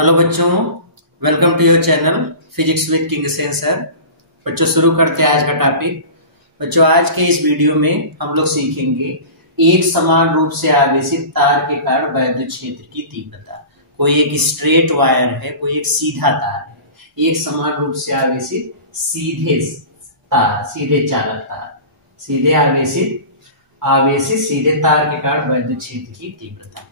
Hello बच्चों, welcome to your channel physics with King Sen sir. बच्चों शुरू करते हैं आज का टॉपिक। बच्चों आज के इस वीडियो में हम लोग सीखेंगे एक समान रूप से आवेशित तार के कारण वैद्युत क्षेत्र की तीव्रता। कोई एक स्ट्रेट वायर है, कोई एक सीधा तार है, एक समान रूप से आवेशित सीधे तार, सीधे चालक तार, सीधे आवेशित सीधे तार के कारण वैद्युत क्षेत्र की तीव्रता।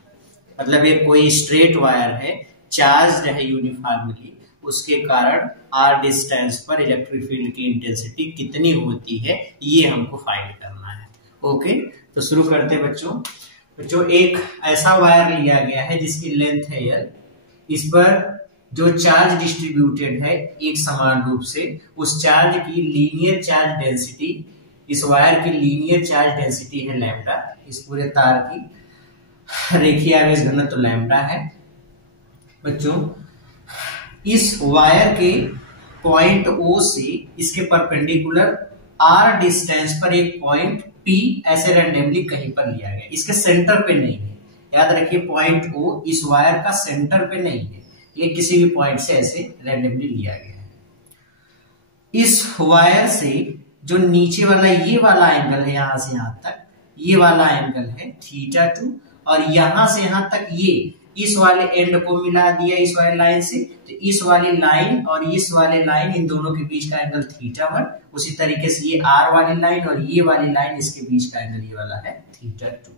मतलब एक कोई स्ट्रेट वायर है, चार्ज है यूनिफॉर्मली, उसके कारण आर डिस्टेंस पर इलेक्ट्रिक फील्ड की इंटेंसिटी कितनी होती है ये हमको फाइंड करना है। ओके, तो शुरू करते हैं बच्चों। एक ऐसा वायर लिया गया है जिसकी लेंथ है L। इस पर जो चार्ज डिस्ट्रीब्यूटेड है एक समान रूप से, उस चार्ज की लीनियर चार्ज डेंसिटी, इस वायर की लीनियर चार्ज डेंसिटी है लैम्डा। इस पूरे तार की रेखीय आवेश घनत्व लैम्डा है। बच्चों इस वायर के पॉइंट O से इसके परपेंडिकुलर R डिस्टेंस पर एक पॉइंट P ऐसे रैंडमली कहीं पर लिया गया, इसके सेंटर पे नहीं है। याद रखिए पॉइंट O इस वायर का सेंटर पे नहीं है, ये किसी भी पॉइंट से ऐसे रैंडमली लिया गया है। इस वायर से जो नीचे वाला ये वाला एंगल है, यहां से यहां तक ये वाला एंगल है θ2, और यहां से यहां तक ये इस वाले एंड को मिला दिया इस वाले लाइन से, तो इस वाली लाइन और इस वाले लाइन, इन दोनों के बीच का एंगल θ1। उसी तरीके से ये R वाली लाइन और ये वाली लाइन, इसके बीच का एंगल ये वाला है θ2।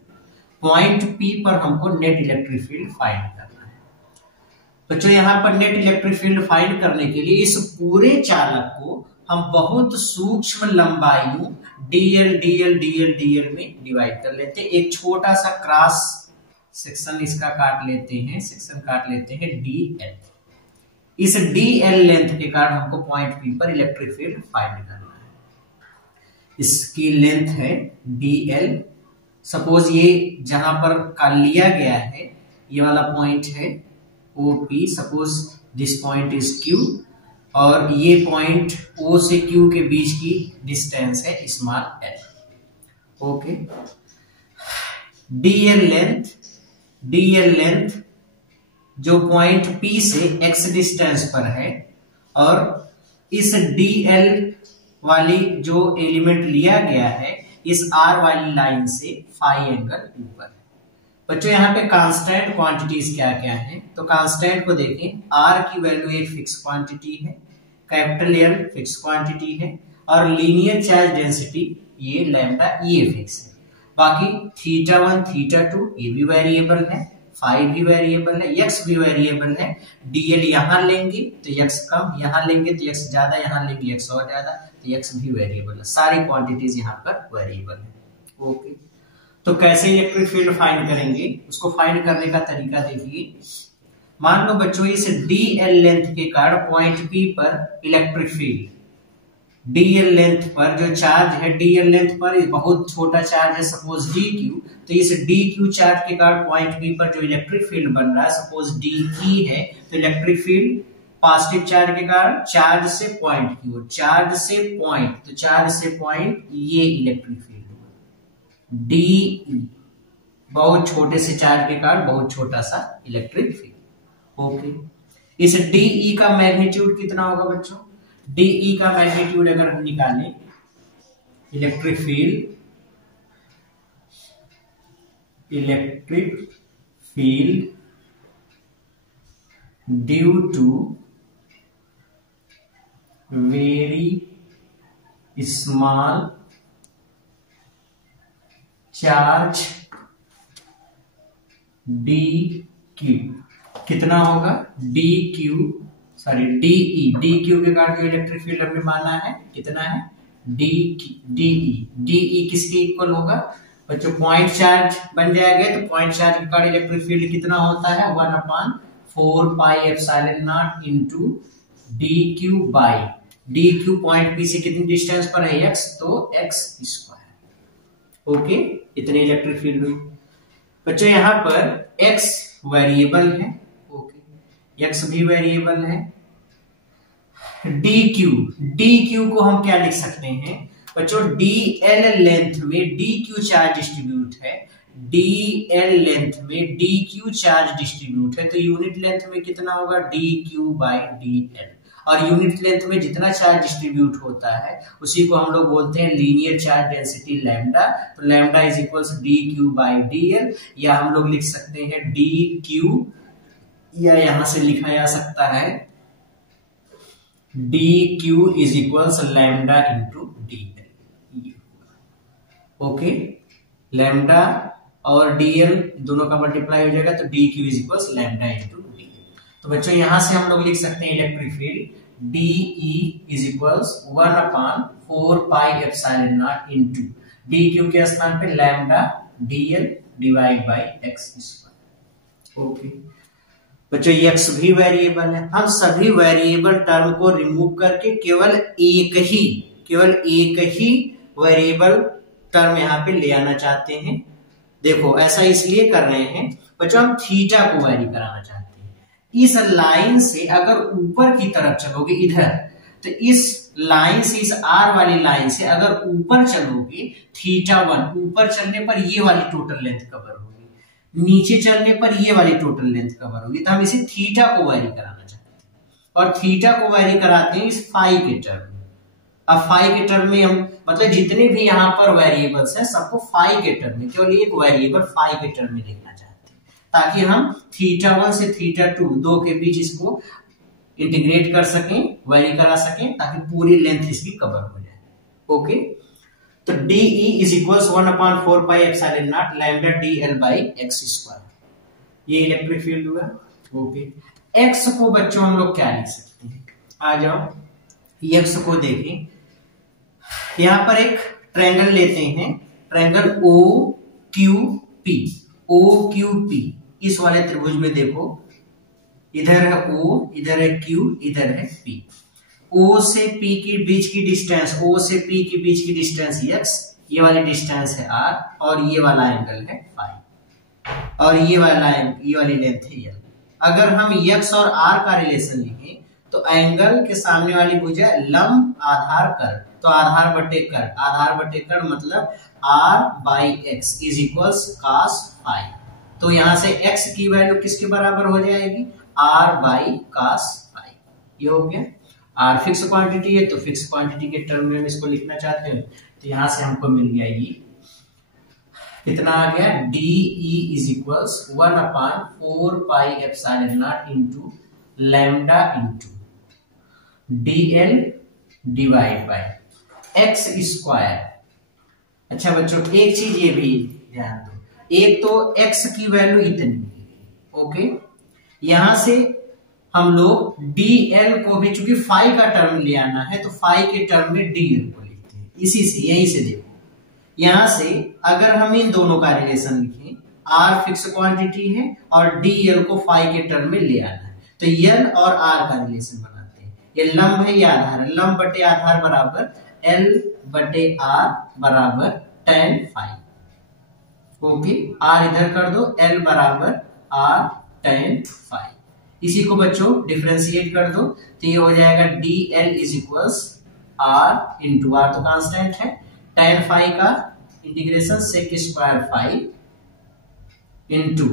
पॉइंट P पर हमको नेट इलेक्ट्रिक फील्ड फाइंड करना है। बच्चों यहाँ पर नेट इलेक्ट्रिक फील्ड फाइंड करने के लिए इस पूरे चालक को हम बहुत सूक्ष्म लंबाइयों dl में डिवाइड कर लेते हैं। एक छोटा सा क्रॉस सेक्शन इसका काट लेते हैं dl। इस dl लेंथ के कारण हमको पॉइंट P पर इलेक्ट्रिक फील्ड फाइंड करना है। इसकी लेंथ है dl। सपोज ये जहां पर का लिया गया है ये वाला पॉइंट है OP, suppose this point is Q, और ये पॉइंट O से Q के बीच की डिस्टेंस है small l। Okay, dl length जो पॉइंट P से x डिस्टेंस पर है, और इस dl वाली जो एलिमेंट लिया गया है इस R वाली लाइन से फाई एंगल ऊपर है। बच्चों यहाँ पे कांस्टेंट क्वांटिटीज क्या क्या है, तो कांस्टेंट को देखें, R की वैल्यू एक फिक्स क्वांटिटी है, कैपिटल L फिक्स क्वांटिटी है, और लीनियर चार्ज डेंसिटी ये लैम्डा ये फिक्स है। बाकी θ1 θ2 ये भी वेरिएबल है, फाई भी वेरिएबल है, x भी वेरिएबल है। dl यहाँ लेंगे तो x कम, यहाँ लेंगे तो x ज्यादा, यहाँ लेंगे x और ज्यादा, तो x भी वेरिएबल है। सारी क्वांटिटीज यहाँ पर वेरिएबल है। ओके, तो कैसे इलेक्ट्रिक फील्ड फाइंड करेंगे, उसको फाइंड करने का तरीका देखिए। मान लो बच्चों इस dl लेंथ के कारण पॉइंट P पर इलेक्ट्रिक फील्ड, dl लेंथ पर जो चार्ज है, dl लेंथ पर बहुत छोटा चार्ज है सपोज dq, तो इस dq चार्ज के कारण पॉइंट P पर जो इलेक्ट्रिक फील्ड बन रहा है सपोज de है, तो इलेक्ट्रिक फील्ड पॉजिटिव चार्ज के कारण चार्ज से पॉइंट की ओर, चार्ज से पॉइंट, तो चार्ज से पॉइंट ये इलेक्ट्रिक फील्ड de, बहुत छोटे से चार्ज के कारण बहुत छोटा सा इलेक्ट्रिक फील्ड। ओके, इस de का मैग्नीट्यूड कितना होगा बच्चों, de का मैग्नीट्यूड अगर हम निकालें, electric field due to very small charge dq कितना होगा, dq के कारण जो इलेक्ट्रिक फील्ड हमने माना है कितना है, de किसके इक्वल होगा बच्चों, पॉइंट चार्ज बन जाएगा, तो पॉइंट चार्ज के कारण इलेक्ट्रिक फील्ड कितना होता है 1/4 pi epsilon naught into dq by dq point P से कितनी डिस्टेंस पर है x, तो x स्क्वायर। ओके, इतनी इलेक्ट्रिक फील्ड हुई। बच्चों यहाँ पर x वेरिएबल है, ओके, x भी वेरिएबल है। dq को हम क्या लिख सकते हैं बच्चों, dl लेंथ में dq चार्ज डिस्ट्रीब्यूट है, डी एल लेंथ में डी क्यू चार्ज डिस्ट्रीब्यूट है, तो यूनिट लेंथ में कितना होगा D Q by D L. और यूनिट लेंथ में जितना चार्ज डिस्ट्रीब्यूट होता है उसी को हम लोग बोलते हैं लीनियर चार्ज डेंसिटी लैम्डा। तो lambda is equals D Q by D L, या हम लोग लिख सकते हैं डी क्यू, या यहां से लिखा जा सकता है D Q is equals lambda into D L. Okay, lambda और डी एल दोनों का मल्टीप्लाई हो जाएगा, तो D Q is equals lambda into D L. तो बच्चों यहां से हम लोग लिख सकते हैं electric field D E is equals 1/4 pi epsilon naught into D Q के स्थान पे lambda D L divide by x square. Okay बच्चों, एक्स भी वेरिएबल है, हम सभी वेरिएबल टर्म को रिमूव करके केवल एक ही वेरिएबल टर्म यहाँ पे ले आना चाहते हैं। देखो ऐसा इसलिए कर रहे हैं बच्चों, हम थीटा को वेरी कराना चाहते हैं। इस लाइन से अगर ऊपर की तरफ चलोगे इधर, तो इस लाइन से, इस आर वाली लाइन से अगर ऊपर चलोगे θ1, ऊपर चलने पर ये वाली टोटल लेंथ कवर होगी, नीचे चलने पर ये वाली टोटल लेंथ कवर होगी। तो हम इसे थीटा को वेरी कराना चाहते हैं, और थीटा को वेरी कराते हैं इस फाई के टर्म में। अब फाई के टर्म में हम मतलब जितने भी यहाँ पर वेरिएबल्स हैं सबको फाई के टर्म में, केवल एक वेरिएबल फाई के टर्म में लिखना चाहते हैं, ताकि हम θ1 से θ2 दो के बीच इसको इंटीग्रेट कर सकें, वेरी करा सकें, ताकि पूरी लेंथ इसकी कवर हो जाए। ओके, तो D E is equals 1/4 pi epsilon naught lambda D L by x square. ये इलेक्ट्रिक फील्ड हुआ। ओके, एक्स को बच्चों हम लोग क्या लिख सकते हैं, आ जाओ एक्स को देखें। यहां पर एक ट्रायंगल लेते हैं, triangle O Q P. O Q P इस वाले त्रिभुज में देखो, इधर है ओ, इधर है क्यू, इधर है पी। O से P की बीच की डिस्टेंस, O से P की बीच की डिस्टेंस x, ये वाली डिस्टेंस है r, और ये वाला एंगल है फाई, और ये वाली लेंथ है l। अगर हम x और r का रिलेशन लिखें तो एंगल के सामने वाली भुजा लंब आधार कर, तो आधार बटे कर मतलब r by x is equals cos phi. तो यहां से x की वैल्यू किसके बराबर हो जाएगी, r बाई cos फाई। ये हो गया। आर फिक्स क्वांटिटी है, तो फिक्स क्वांटिटी के टर्म में हम इसको लिखना चाहते हैं, तो यहां से हमको मिल गया ये कितना आ गया, D E is equals 1/4 pi epsilon naught into lambda into D L divide by x square. अच्छा बच्चों, एक चीज ये भी ध्यान दो, एक तो एक्स की वैल्यू इतनी, ओके, यहां से हम लोग dl को भी, चूंकि फाई का टर्म ले आना है, तो फाई के टर्म में dl को लिखते हैं। इसी से, यहीं से देखो, यहां से अगर हम इन दोनों का रिलेशन लिखें, r फिक्स क्वांटिटी है और dl को फाई के टर्म में ले आना है, तो l और r का रिलेशन बनाते हैं। ये लंब है, ये आधार है, लंब बटे आधार बराबर l बटे r बराबर tan फाई। ओके, r इधर कर दो, l बराबर r tan फाई। इसी को बच्चों डिफरेंशिएट कर दो, तो ये हो जाएगा D L is equals R into R तो कांस्टेंट है, tan फाई का integration sec square phi into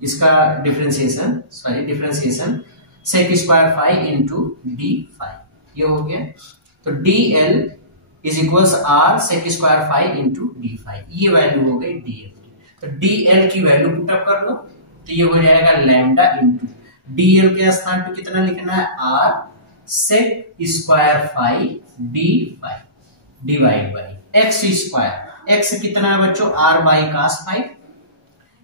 इसका differentiation sec square phi into D phi. ये हो गया। तो D L is equals R sec square phi into D phi, ये value हो गई डी एल। तो डी एल की वैल्यू पुटअप कर लो, तो ये हो जाएगा लैम्डा इंटू dl के स्थान पे कितना लिखना है, r sec square phi D phi divide by x square. X कितना है बच्चों, r बाई cos फाई,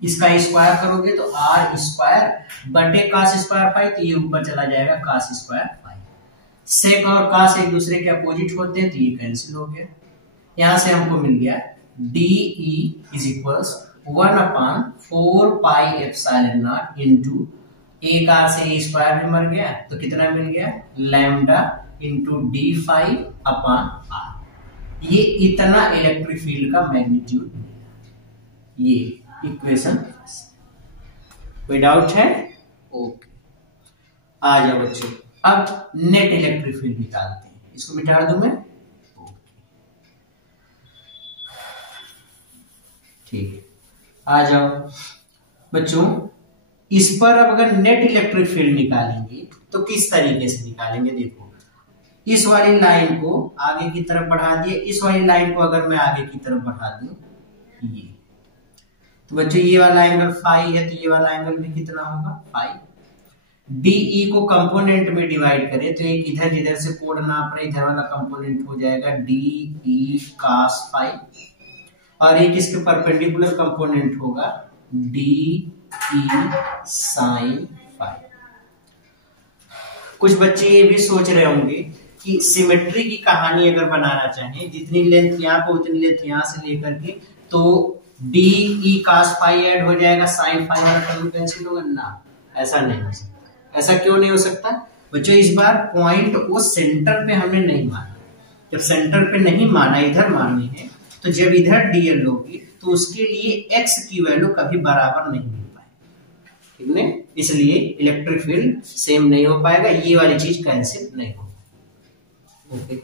इसका स्क्वायर करोगे तो r स्क्वायर बटे cos स्क्वायर फाई, तो ये ऊपर चला जाएगा cos स्क्वायर फाई। सेक और cos एक दूसरे के अपोजिट होते हैं, तो ये कैंसिल हो गया। यहां से हमको मिल गया D E is equals 1/4 pi epsilon naught into एक आर से ए स्क्वायर भी मर गया, तो कितना मिल गया, lambda into D phi upon r. ये इतना इलेक्ट्रिक फील्ड का मैग्नीट्यूड मिलेगा। ये इक्वेशन, कोई डाउट है? ओके, आ जाओ बच्चों, अब नेट इलेक्ट्रिक फील्ड निकालते हैं। इसको मिटा दूं मैं, ठीक है। आ जाओ बच्चों, इस पर अब अगर नेट इलेक्ट्रिक फील्ड निकालेंगे तो किस तरीके से निकालेंगे? देखो, इस वाली लाइन को आगे की तरफ बढ़ा दिए, इस वाली लाइन को अगर मैं आगे की तरफ बढ़ा दूं ये, तो बच्चों ये वाला एंगल फाई है, तो ये वाला एंगल भी कितना होगा? फाई। डीई को कंपोनेंट में डिवाइड करें तो एक इधर इधर से कोड नाप रहे, इधर वाला कंपोनेंट हो जाएगा डीई cos फाई, और एक इसके परपेंडिकुलर कंपोनेंट होगा डीई sin फाई। कुछ बच्चे ये भी सोच रहे होंगे कि सिमेट्री की कहानी अगर बनाना चाहें, जितनी लेंथ यहाँ पे उतनी लेंथ यहाँ से लेकर के, तो डीई cos फाई ऐड हो जाएगा, sin फाई वाला टर्म कैंसिल होगा ना? ऐसा नहीं हो सकता। ऐसा क्यों नहीं हो सकता बच्चों? इस बार पॉइंट वो सेंटर पे हमने नहीं माना। जब सेंटर पे नहीं माना, इधर मानी है, तो जब इधर डीएल लोगे तो उसके लिए एक्स की वैल्यू कभी बराबर नहीं मिल पाएगी, ठीक है? इसलिए इलेक्ट्रिक फील्ड सेम नहीं हो पाएगा, ये वाली चीज कैंसिल नहीं होगी। ओके,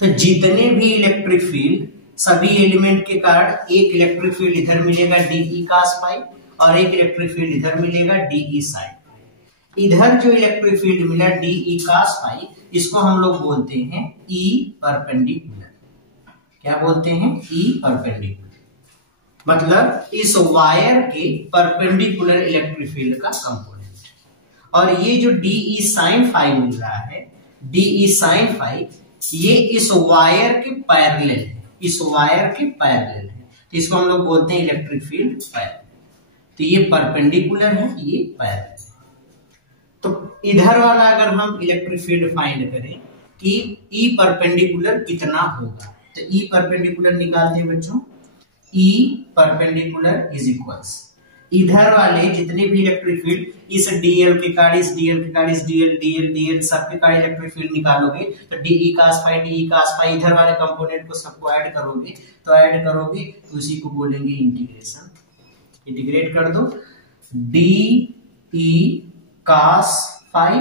तो जितने भी इलेक्ट्रिक फील्ड, सभी एलिमेंट के कारण एक इलेक्ट्रिक फील्ड इधर मिलेगा डीई cos फाई, और एक इलेक्ट्रिक फील्ड इधर मिलेगा डीई sin। इधर जो इलेक्ट्रिक फील्ड मिला डीई cos फाई, इसको हम लोग बोलते हैं ई परपेंडिकुलर। क्या बोलते हैं? E perpendicular. मतलब इस वायर के परपेंडिकुलर इलेक्ट्रिक फील्ड का कंपोनेंट। और ये जो डीई sin फाई मिल रहा है, डीई sin फाई, ये इस वायर के पैरेलल है, इस वायर के पैरेलल है, तो इसको हम लोग बोलते हैं इलेक्ट्रिक फील्ड पैरेलल। तो ये परपेंडिकुलर है, ये पैरेलल है। तो इधर वाला अगर हम इलेक्ट्रिक फील्ड फाइंड करें कि ई परपेंडिकुलर कितना होगा, तो ई परपेंडिकुलर निकालते हैं बच्चों। ई परपेंडिकुलर इज इक्वल्स, इधर वाले जितने भी इलेक्ट्रिक फील्ड, इस डीएल के कार्ड, इस डीएल के कार्ड, इस डीएल डीएल डीएल सबके कार्ड इलेक्ट्रिक फील्ड निकालोगे, तो d E cos phi, d E cos phi, इधर वाले कंपोनेंट को सबको ऐड करोगे, तो उसी को बोलेंगे इंटीग्रेशन। इंटीग्रेट कर दो, डीई cos फाई,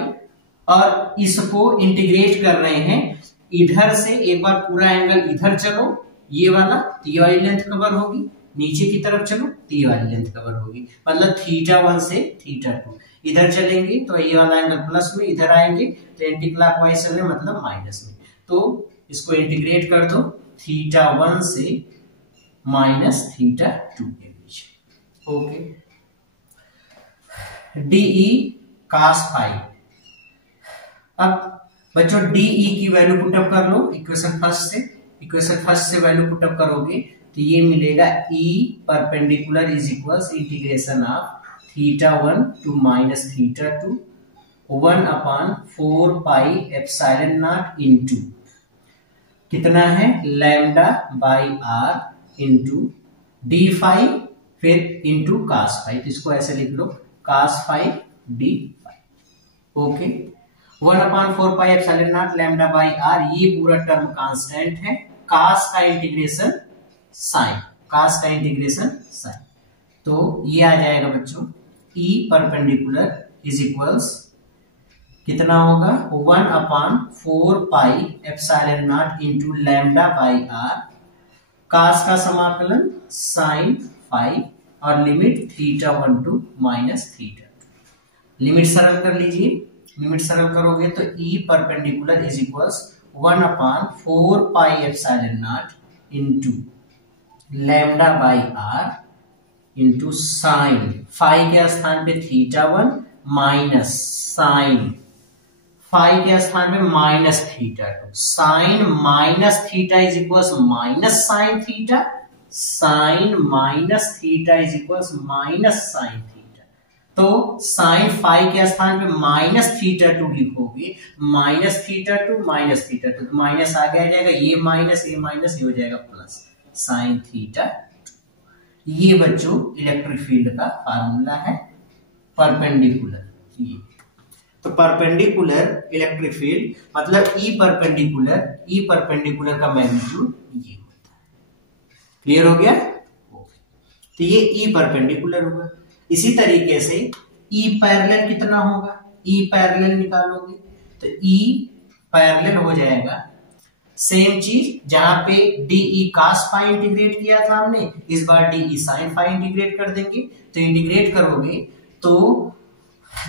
और इसको इंटीग्रेट कर रहे हैं इधर से। एक बार पूरा एंगल इधर चलो, ये वाला, तो ये वाली लेंथ कवर होगी, नीचे की तरफ चलो तो ये वाली लेंथ कवर होगी, मतलब θ1 से θ2। इधर चलेंगे तो ये वाला एंगल प्लस में, इधर आएंगे तो एंटी क्लॉकवाइज चलने मतलब माइनस में। तो इसको इंटीग्रेट कर दो θ1 से -θ2 के बीच। Okay, DE cos phi. अब बच्चों डीई की वैल्यू पुटअप कर लो इक्वेशन फर्स्ट से वैल्यू पुटअप करोगे तो ये मिलेगा E perpendicular is equals integration of θ1 to -θ2 1/4 pi epsilon naught into कितना है lambda by are into D phi, फिर इंटू cos फाई। तो इसको ऐसे लिख लो cos phi D phi. Okay, 1/4 pi epsilon naught lambda by R, ये पूरा टर्म कांस्टेंट है। cos का इंटीग्रेशन sin, तो ये आ जाएगा बच्चों E परपेंडिकुलर इज इक्वल्स कितना होगा 1/4 pi epsilon naught into lambda by are, cos का समाकलन sin फाई, और लिमिट θ1 टू -θ2। लिमिट सरल कर लीजिए, लिमिट सरल करोगे तो E perpendicular is equals 1/4 pi epsilon naught into lambda by are into sine phi के स्थान पे θ1 माइनस साइन फाई के स्थान पे -θ2, sine minus theta is equals minus sine theta, sine minus theta is equals minus sine theta. तो sine phi के स्थान पे -θ2 लिखोगे, -θ2 तो माइनस आगे आ जाएगा, ये माइनस ये हो जाएगा प्लस साइन थीटा। ये बच्चों इलेक्ट्रिक फील्ड का फार्मूला है परपेंडिकुलर। ये तो परपेंडिकुलर इलेक्ट्रिक फील्ड मतलब ई परपेंडिकुलर का मैग्नीट्यूड ये होता है। क्लियर हो गया? तो ये ई परपेंडिकुलर होगा। इसी तरीके से ई पैरेलल कितना होगा, ई पैरेलल निकालोगे तो ई पैरेलल हो जाएगा सेम चीज जहां पे डीई कास फाई इंटीग्रेट किया था हमने, इस बार डीई साइन फाई इंटीग्रेट कर देंगे। तो इंटीग्रेट करोगे तो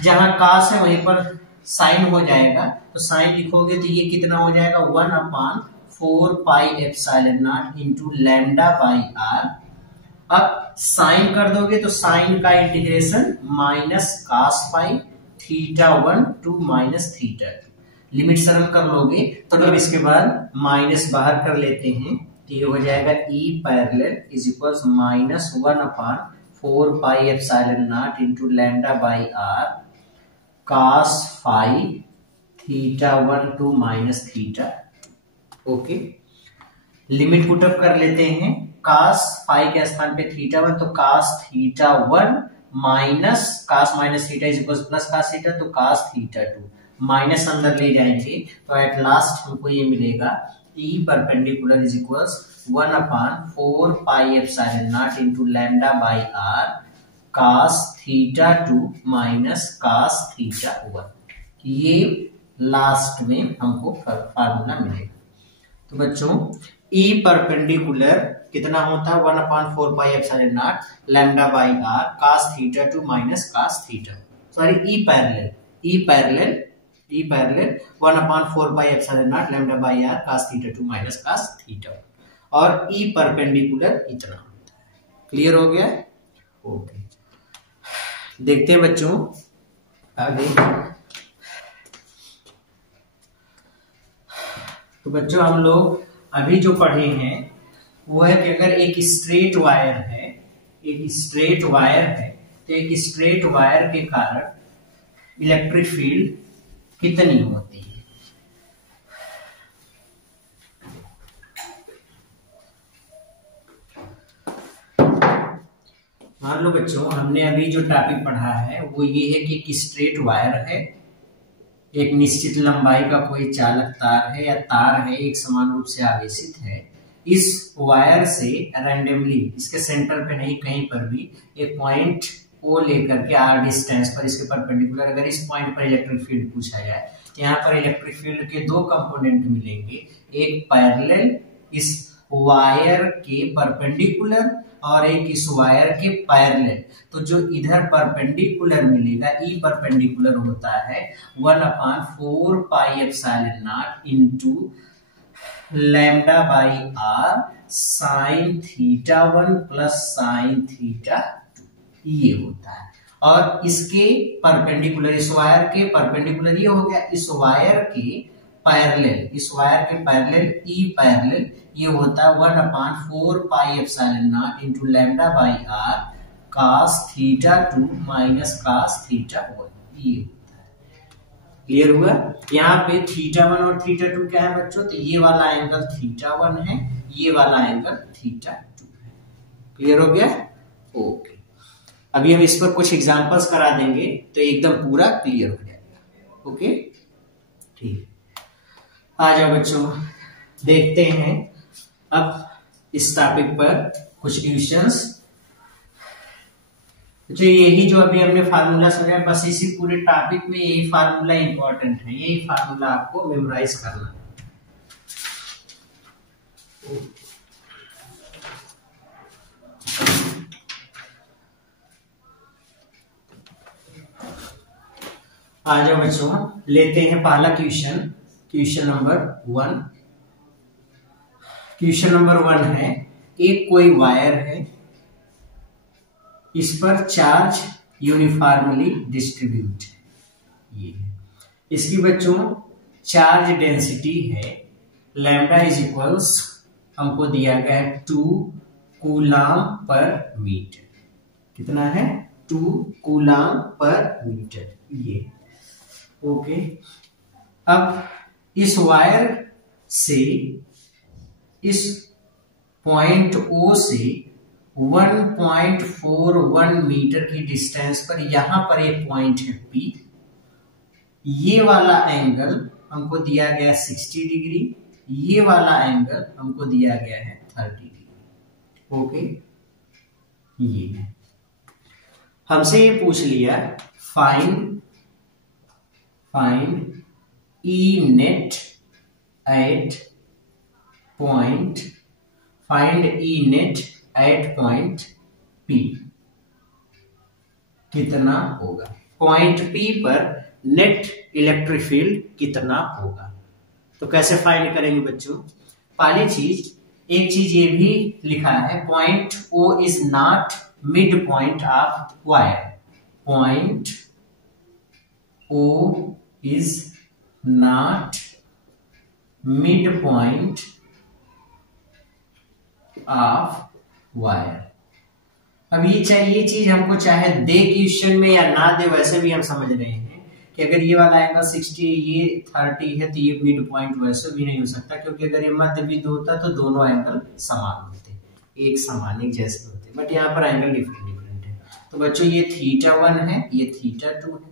जहां कास है वहीं पर साइन हो जाएगा, तो साइन लिखोगे तो ये कितना हो जाएगा 1/4 pi epsilon naught into lambda by R. अब साइन कर दोगे तो साइन का integration minus cos pi θ1 to minus θ2। Limit सरल कर लोगे तो अब इसके बाद माइनस बाहर कर लेते हैं, तो ये हो जाएगा E parallel is equals minus 1/4 pi epsilon naught into lambda by R cos phi θ1 to minus θ। Okay, limit put up कर लेते हैं, कास फाई के स्थान पे θ1 तो cos θ1 minus cos minus θ is equal plus cos θ, तो कास θ2 माइनस अंदर ले जाएंगे तो एट लास्ट हमको ये मिलेगा E perpendicular is equals 1/4 pi epsilon naught into lambda by R cos θ2 minus cos θ1। ये लास्ट में हमको फार्मूला मिलेगा। तो बच्चों ई परपेंडिकुलर कितना होता है 1/4 pi epsilon naught lambda by R cos θ2 minus cos θ, sorry E parallel 1/4 pi epsilon naught lambda by R cos θ2 minus cos θ, और ई परपेंडिकुलर इतना होता है। क्लियर हो गया? ओके, देखते हैं बच्चों आगे। तो बच्चों हम लोग अभी जो पढ़े हैं वो है कि अगर एक स्ट्रेट वायर है, तो एक स्ट्रेट वायर के कारण इलेक्ट्रिक फील्ड कितनी होती है। मान लो बच्चों हमने अभी जो टॉपिक पढ़ा है वो ये है कि एक स्ट्रेट वायर है, एक निश्चित लंबाई का कोई चालक तार है या तार है, एक समान रूप से आवेशित है। इस वायर से रैंडमली इसके सेंटर पे नहीं कहीं पर भी एक पॉइंट ओ लेकर के आर डिस्टेंस पर इसके परपेंडिकुलर अगर इस पॉइंट पर इलेक्ट्रिक फील्ड पूछा जाए, यहाँ पर इलेक्ट्रिक फील्ड के दो कंपोनेंट मिलेंगे, एक पैरेलल इस वायर के परपेंडिकुलर और एक इस वायर के पैरेलल। तो जो इधर परपेंडिकुलर मिलेगा ई परपेंडिकुलर होता है 1/4 pi epsilon naught into lambda by R sine θ1 plus sine θ2, ये होता है। और इसके परपेंडिकुलर इस वायर के परपेंडिकुलर ये हो गया, इस वायर के पैरेलल ई पैरेलल ये होता है 1/4 pi epsilon naught into lambda by R cos θ2 minus cos θ1, ये होता है। क्लियर हुआ? यहाँ पे θ1 और θ2 क्या है बच्चों? तो ये वाला एंगल θ1 है, ये वाला एंगल θ2 है। क्लियर हो गया? ओके, अभी हम इस पर कुछ एग्जांपल्स करा देंगे तो एकदम पूरा क्लियर हो जाएगा। ओके, ठीक, आ जाओ बच्चों देखते हैं अब इस टॉपिक पर कुछ क्वेश्चंस। जो यही जो अभी हमने फार्मूला समझा, बस इसी पूरे टॉपिक में यही फार्मूला इंपॉर्टेंट है, यही फार्मूला आपको मेमोराइज करना। आ जाओ बच्चों लेते हैं पहला क्वेश्चन नंबर 1। क्वेश्चन नंबर 1 है, एक कोई वायर है, इस पर चार्ज यूनिफॉर्मली डिस्ट्रीब्यूट है, ये इसकी बच्चों चार्ज डेंसिटी है लैम्डा इज इक्वल्स हमको दिया गया है 2 कूलाम पर मीटर। कितना है? 2 कूलाम पर मीटर, ये ओके। अब इस वायर से इस पॉइंट O से 1.41 मीटर की डिस्टेंस पर यहां पर एक पॉइंट है P, ये वाला एंगल हमको दिया गया 60 डिग्री, ये वाला एंगल हमको दिया गया है 30 डिग्री। ओके, ये हमसे ये पूछ लिया find E net at point find E net at point P कितना होगा, पॉइंट पी पर नेट इलेक्ट्रिक फील्ड कितना होगा। तो कैसे फाइंड करेंगे बच्चों, पहली चीज, एक चीज ये भी लिखा है, point O is not mid point of wire, point O is not mid point of wire. अब ये चाहिए चीज हमको चाहे दे क्वेश्चन में या ना दे, वैसे भी हम समझ रहे हैं कि अगर ये वाला एंगल 60 ये 30 है तो ये मिड पॉइंट वैसे भी नहीं हो सकता, क्योंकि अगर ये मध्य बिंदु होता तो दोनों एंगल समान होते, एक समान एक जैसे होते, बट यहाँ पर एंगल डिफरेंट है। तो बच्चों ये θ1 है, ये θ2 है।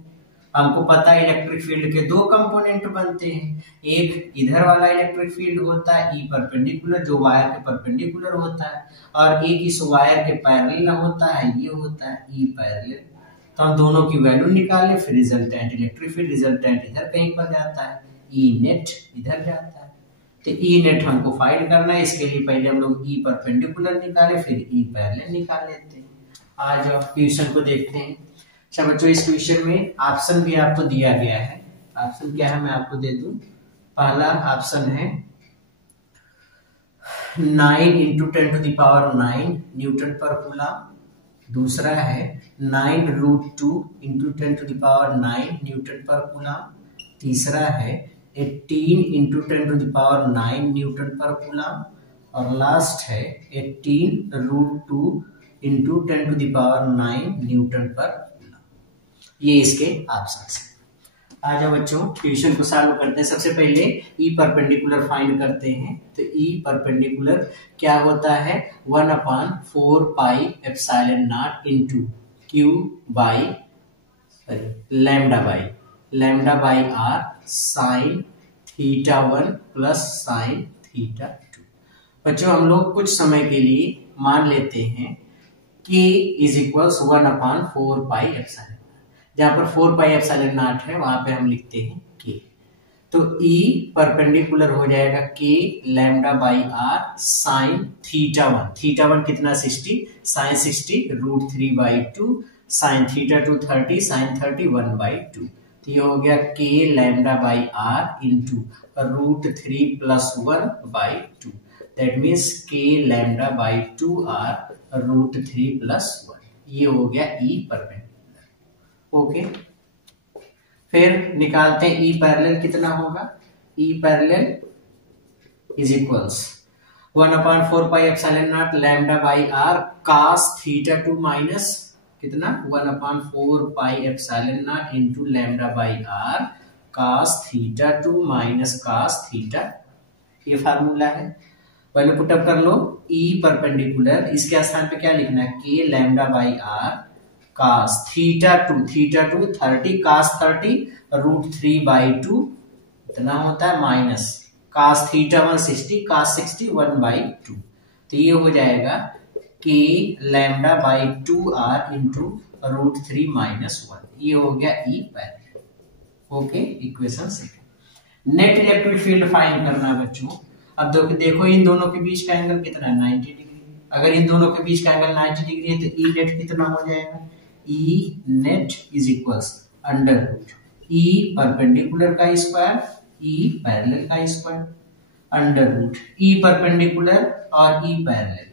हमको पता है इलेक्ट्रिक फील्ड के दो कंपोनेंट बनते हैं, एक इधर वाला इलेक्ट्रिक फील्ड होता है ई परपेंडिकुलर जो वायर के परपेंडिकुलर होता है, और एक इस वायर के पैरेलल होता है, ये होता है ई पैरेलल। तो हम दोनों की वैल्यू निकाल ले, फिर रिजल्टेंट इलेक्ट्रिक फील्ड रिजल्टेंट इधर कहीं पर जाता है, ई नेट इधर जाता है। तो ई नेट हमको फाइंड करना है, इसके लिए पहले हम लोग ई परपेंडिकुलर निकाले फिर ई पैरेलल निकाल लेते हैं। आज आप क्वेश्चन को देखते हैं। अच्छा बच्चों, इस क्वेश्चन में ऑप्शन भी आपको दिया गया है। ऑप्शन क्या है मैं आपको दे दूं। पहला ऑप्शन है 9 × 10⁻⁹ न्यूटन पर कूलम। दूसरा है 9√2 × 10⁹ न्यूटन पर कूलम। तीसरा है 18 × 10⁹ न्यूटन पर कूलम। और लास्ट है 18√2 × 10⁹ न्यूटन पर कूलम। ये इसके ऑप्शंस हैं। आ जाओ बच्चों, क्वेश्चन को सॉल्व करते हैं। सबसे पहले ई परपेंडिकुलर फाइंड करते हैं। तो ई परपेंडिकुलर क्या होता है, 1/4πε0 into Q by lambda by R sine θ1 plus sine θ2। बच्चों हम लोग कुछ समय के लिए मान लेते हैं k इज इक्वल्स 1/4πε, जहां पर 4πε0 है वहां पे हम लिखते हैं k। तो E परपेंडिकुलर हो जाएगा k lambda by R sine θ1 कितना 60, साइन 60 √3/2 साइन θ2 30 साइन 30 1/2। तो ये हो गया k lambda by are into √3 + 1/2। That means k lambda by 2 are √3 + 1। ये हो गया E परपेंडिकुलर। ओके, फिर निकालते हैं ई पैरेलल कितना होगा। E parallel is equals 1/4πε0 lambda by are cos θ2 minus कितना 1/4πε0 into lambda by are cos θ2 minus cos θ। ये फार्मूला है, पहले पुटअप कर लो। ई परपेंडिकुलर इसके स्थान पे क्या लिखना है, k lambda by are cos θ2 30 cos 30 √3/2 इतना होता है माइनस cos θ1 60 cos 60 1/2। तो ये हो जाएगा k lambda by 2 r into √3 - 1। ये हो गया E parallel. Okay, equation second. Net electric field find करना है बच्चों। अब देखो इन दोनों के बीच का एंगल कितना है 90 डिग्री। अगर इन दोनों के बीच का एंगल 90 डिग्री है तो ई नेट कितना हो जाएगा, E net is equals under E perpendicular का स्क्वायर ई पैरेलल का स्क्वायर अंडर ई परपेंडिकुलर और ई पैरेलल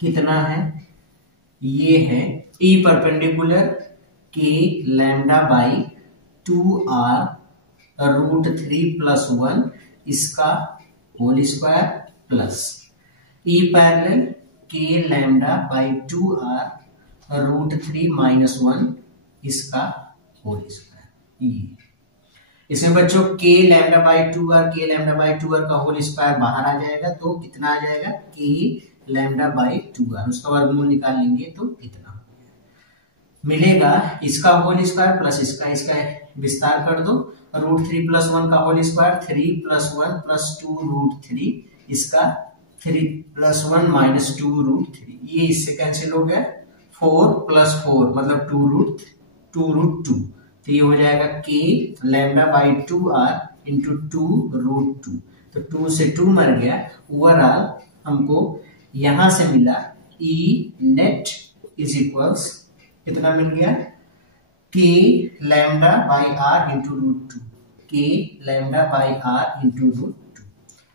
कितना है, ये है E perpendicular K lambda by 2 are √3 + 1 इसका whole square plus E parallel K lambda by 2 are √3 - 1 इसका whole square. इसमें बच्चों k lambda by 2 R K lambda by 2 R का होल स्क्वायर बाहर आ जाएगा, तो कितना आ जाएगा k लैम्डा बाई 2 आर, उसका वर्गमूल निकाल लेंगे तो इतना मिलेगा। इसका होल स्क्वायर प्लस इसका विस्तार कर दो, √3 + 1 का होल स्क्वायर 3 + 1 + 2 √3 इसका 3 + 1 - 2 √3। ये इससे कैंसिल हो गया, 4 + 4 मतलब 2 √2। तो ये हो जाएगा k lambda by 2 r into 2 √2। तो 2 से 2 मर गया। ओवरऑल हमको यहां से मिला E नेट इज इक्वल्स कितना मिल गया, K lambda by are into root 2, K lambda by are into root 2।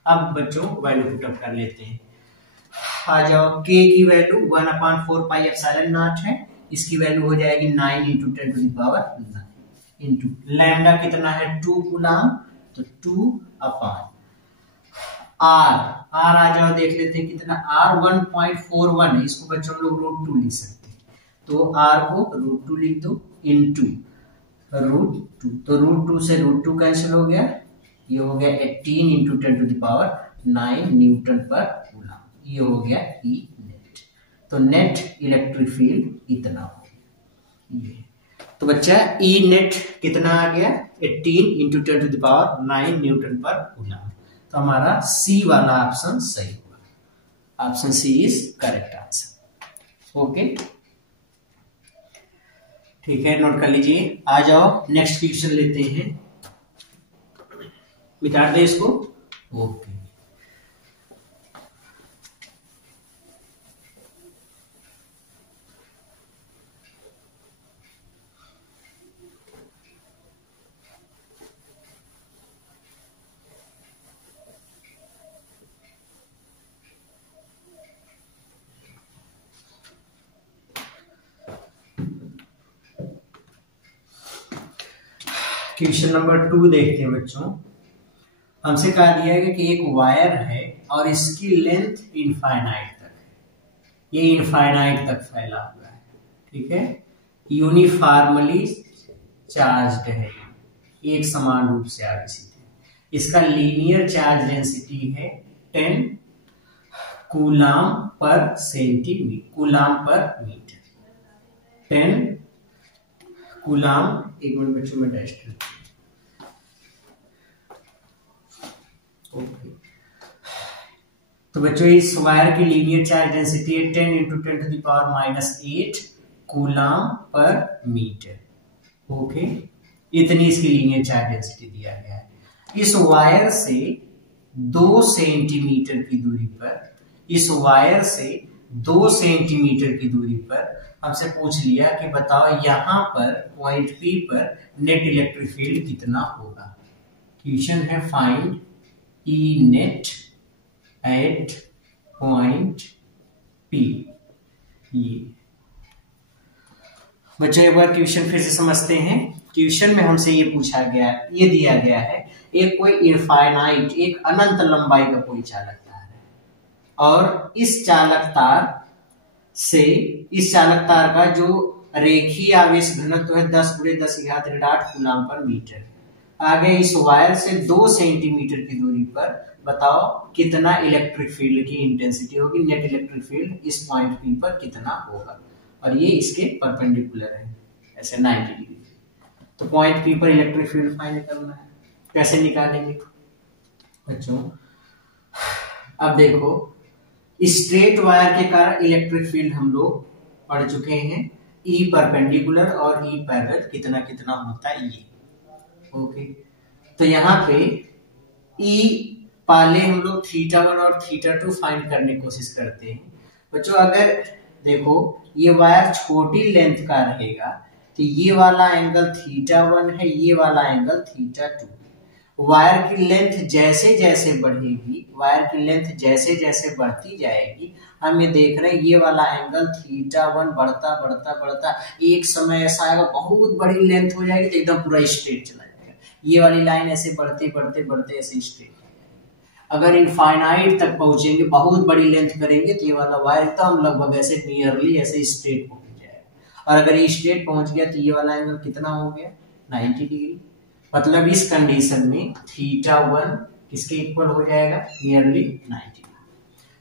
अब बच्चों वैल्यू पुटअप कर लेते हैं। आ जाओ, K की वैल्यू 1/4 पाई एप्सिलॉन नॉट है, इसकी वैल्यू हो जाएगी 9 into 10 to the power 9 into lambda कितना है 2 कूलम, तो 2 अपॉन आर, आर आ जाओ देख लेते हैं कितना, आर 1.41 है, इसको बच्चों लोग रूट 2 लिख सकते हैं, तो आर को रूट 2 लिख दो इंटू रूट 2, तो रूट 2 से रूट 2 कैंसिल हो गया, ये हो गया 18 into 10 to the power 9 newton पर कूलम, ये हो गया ई नेट। तो नेट इलेक्ट्रिक फील्ड इतना हो गया ये। तो बच्चा ई नेट कितना आ गया 18 into 10 to the power 9 newton पर कूलम। तो हमारा सी वाला ऑप्शन सही हुआ, option C is correct answer. Okay ठीक है, नोट कर लीजिए। आ जाओ नेक्स्ट क्वेश्चन लेते हैं, मिटा दे इसको। ओके क्वेश्चन नंबर 2 देखते हैं बच्चों। हमसे कहा दिया है कि एक वायर है और इसकी लेंथ इनफाइनाइट तक है, ये इनफाइनाइट तक फैला हुआ है, ठीक है, यूनिफॉर्मली चार्ज्ड है, एक समान रूप से आवेशित है, इसका लीनियर चार्ज डेंसिटी है 10 coulomb per centimetre, coulomb per metre, 10 coulomb, एक मिनट बच्चों में डैश करते हैं। ओके तो बच्चों इस वायर की लीनियर चार्ज डेंसिटी है 10 into 10 to the power -8 coulomb per metre. Okay इतनी इसकी लीनियर चार्ज डेंसिटी दिया गया है। इस वायर से 2 सेंटीमीटर की दूरी पर, इस वायर से 2 सेंटीमीटर की दूरी पर हमसे पूछ लिया कि बताओ यहां पर पॉइंट P पर नेट इलेक्ट्रिक फील्ड कितना होगा। क्वेश्चन है find E net at point P। ये बच्चों एक बार क्वेश्चन फिर से समझते हैं। क्वेश्चन में हमसे ये पूछा गया, ये दिया गया है एक कोई इनफाइनाइट, एक अनंत लंबाई का कोई चालक तार है और इस चालक तार से, इस चालक तार का जो रेखीय आवेश घनत्व है 10 × 10⁸ कूलम पर मीटर। आगे इस वायर से 2 सेंटीमीटर की दूरी पर बताओ कितना इलेक्ट्रिक फील्ड की इंटेंसिटी होगी, नेट इलेक्ट्रिक फील्ड इस पॉइंट P पर कितना होगा, और ये इसके परपेंडिकुलर है ऐसे 90 डिग्री। तो पॉइंट P पर इलेक्ट्रिक फील्ड फाइंड करना है, कैसे निकालेंगे बच्चों। अब देखो स्ट्रेट वायर के कारण इलेक्ट्रिक फील्ड हम लोग पढ़ चुके हैं, E परपेंडिकुलर और E पैरेलल कितना कितना होता है ये। ओके तो यहाँ पे E पहले हम लोग θ1 और θ2 फाइंड करने की कोशिश करते हैं बच्चों। अगर देखो ये वायर छोटी लेंथ का रहेगा तो ये वाला एंगल θ1 है, ये वाला एंगल θ2। वायर की लेंथ जैसे जैसे बढ़ेगी, वायर की लेंथ जैसे जैसे बढ़ती जाएगी, हम ये देख रहे हैं ये वाला एंगल θ1 बढ़ता बढ़ता बढ़ता एक समय ऐसा आएगा बहुत बड़ी लेंथ हो जाएगी तो एकदम पूरा स्ट्रेट चला जाएगा। ये वाली लाइन ऐसे बढ़ते बढ़ते बढ़ते ऐसे स्ट्रेट, अगर इनफाइनाइट तक पहुंचेंगे बहुत बड़ी लेंथ करेंगे तो ये वाला वायर एकदम लगभग ऐसे नियरली ऐसे स्ट्रेट पहुंच जाएगा। और अगर ये स्ट्रेट पहुंच गया तो ये वाला एंगल कितना हो गया 90 डिग्री। मतलब इस कंडीशन में θ1 किसके इक्वल हो जाएगा नियरली 90।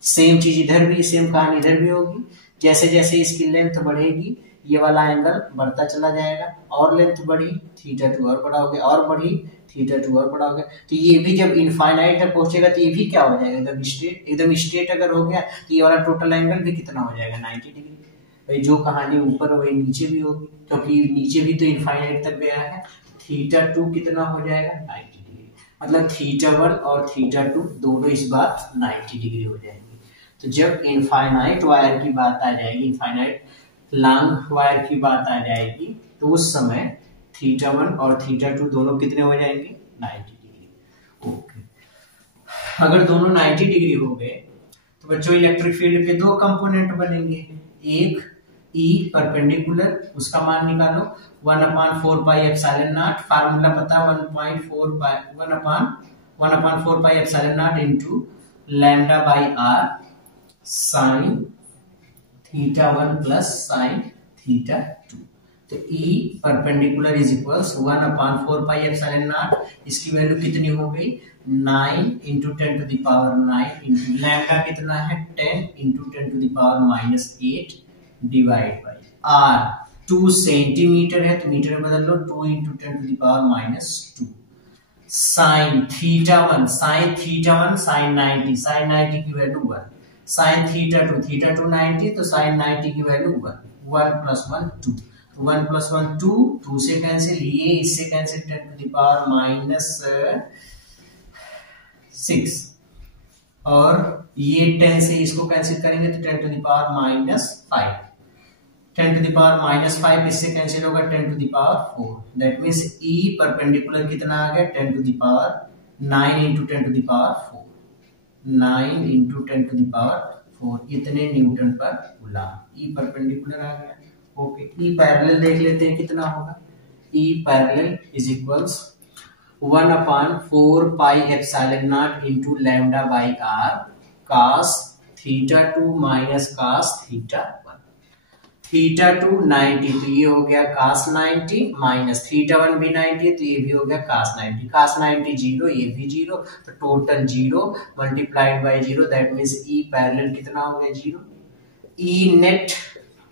सेम चीज इधर भी, सेम कहानी इधर भी होगी। जैसे जैसे इसकी लेंथ बढ़ेगी ये वाला एंगल बढ़ता चला जाएगा, और लेंथ बढ़ी θ2 और बड़ा हो गया, और बढ़ी θ2 और बड़ा हो गया। तो ये भी जब इनफाइनाइट तक पहुंचेगा तो ये भी क्या हो जाएगा एकदम स्ट्रेट। एकदम स्ट्रेट अगर हो गया तो ये वाला टोटल एंगल भी कितना हो जाएगा 90 डिग्री। भाई जो कहानी ऊपर वही नीचे भी होगी, क्योंकि नीचे भी तो इनफाइनाइट तक गया है। θ2 कितना हो जाएगा 90 डिग्री। मतलब θ1 और θ2 दोनों इस बार 90 डिग्री हो जाएंगे। तो जब इनफाइनाइट वायर की बात आ जाएगी, इनफाइनाइट लॉन्ग वायर की बात आ जाएगी, तो उस समय θ1 और θ2 दोनों कितने हो जाएंगे? 90 डिग्री। ओके, अगर दोनों 90 डिग्री हो गए तो बच्चों इलेक्ट्रिक फील्ड के दो कंपोनेंट बनेंगे। एक E परपेंडिकुलर, उसका मान निकालो 1/4 पाई एप्सिलॉन नॉट, फार्मूला पता 1.4 pi 1/4 pi epsilon naught into lambda by R sine θ1 plus sine θ2। तो E perpendicular is equals 1/4 pi epsilon naught, इसकी वैल्यू कितनी हो गई? 9 into 10 to the power 9 into lambda कितना है? 10 into 10 to the power -8 divide by R 2 centimetre है तो metre में बदल लो, 2 into 10 to the power -2 sine θ1 sign 90, sign 90 की वैल्यू 1, साइन θ2 90 तो साइन 90 की वैल्यू 1, 1 प्लस 1 2, 1 प्लस 1 2, 2 से कैंसिल, ये इससे कैंसिल 10 टू द पावर -6 और ये 10 से इसको कैंसिल करेंगे तो 10 to the power -5, 10 to the power -5 इससे कैंसिल होगा 10 to the power 4, that means E perpendicular कितना आ गया? 10 to the power 9 into 10 to the power 4, 9 into 10 to the power 4 इतने न्यूटन पर कूलम। E परपेंडिकुलर आ गया। ओके, E पैरेलल देख लेते हैं कितना होगा। E parallel is equals 1/4 pi epsilon naught into lambda by are cos θ2 minus cos θ1। θ2 90 तो ये हो गया cos 90 माइनस θ1 भी 90 तो ये भी हो गया cos 90, cos 90 0, ये भी 0, तो total 0 multiplied by 0, that means E parallel कितना हो गया? 0। E नेट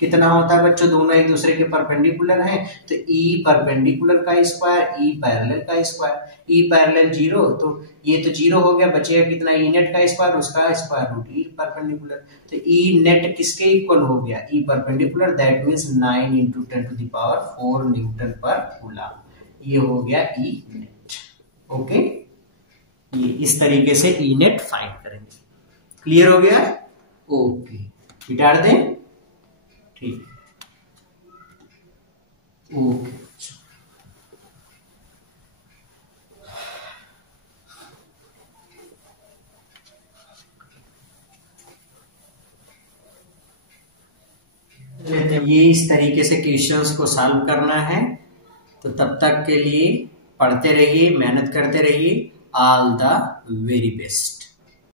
कितना होता है बच्चों? दोनों एक दूसरे के परपेंडिकुलर हैं तो E परपेंडिकुलर का स्क्वायर E पैरेलल का स्क्वायर, E पैरेलल 0 तो ये तो 0 हो गया, बचेगा कितना? E नेट का स्क्वायर, उसका स्क्वायर रूट E परपेंडिकुलर, तो E नेट किसके इक्वल हो गया? E perpendicular, that means 9 into 10 to the power 4 newton पर कूलम। ये हो गया E नेट। ओके, ये इस तरीके से E नेट फाइंड करेंगे। क्लियर हो गया? ओके, मिटा दें, ठीक, ओके। लेते हैं, ये इस तरीके से क्वेश्चंस को सॉल्व करना है। तो तब तक के लिए पढ़ते रहिए, मेहनत करते रहिए। All the very best.